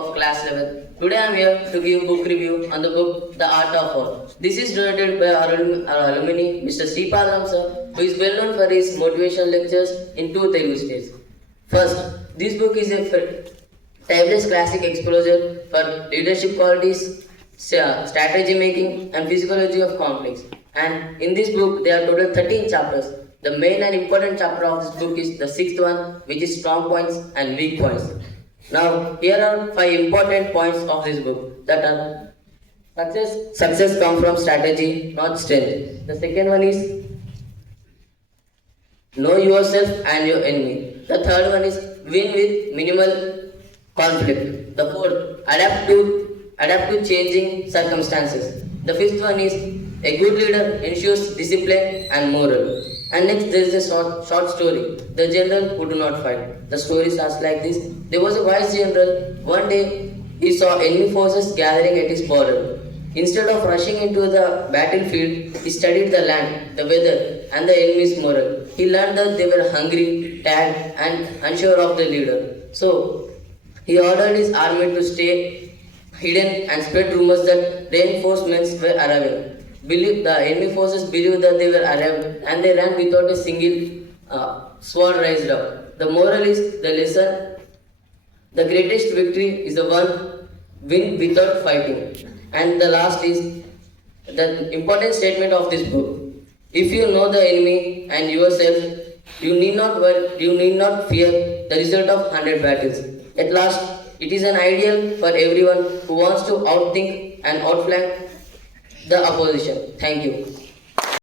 of class level. Today I am here to give book review on the book The Art of War. This is donated by our alumni Mr. Sripadram sir, who is well known for his motivational lectures in two Telugu states. First, this book is a timeless classic exposure for leadership qualities, strategy making and physiology of conflicts. And in this book there are total 13 chapters. The main and important chapter of this book is the sixth one, which is strong points and weak points. Now, here are 5 important points of this book that are success comes from strategy, not strength. The second one is know yourself and your enemy. The third one is win with minimal conflict. The fourth, adapt to changing circumstances. The fifth one is a good leader ensures discipline and moral. And next there is a short story, The General Who Do Not Fight. The story starts like this. There was a wise general. One day he saw enemy forces gathering at his border. Instead of rushing into the battlefield, he studied the land, the weather and the enemy's moral. He learned that they were hungry, tired and unsure of the leader. So he ordered his army to stay hidden and spread rumors that reinforcements were arriving. The enemy forces believed that they were arrived and they ran without a single sword raised up. The moral is the lesson. The greatest victory is the one win without fighting. And the last is the important statement of this book. If you know the enemy and yourself, you need not worry, you need not fear the result of 100 battles. At last, it is an ideal for everyone who wants to outthink and outflank the opposition. Thank you.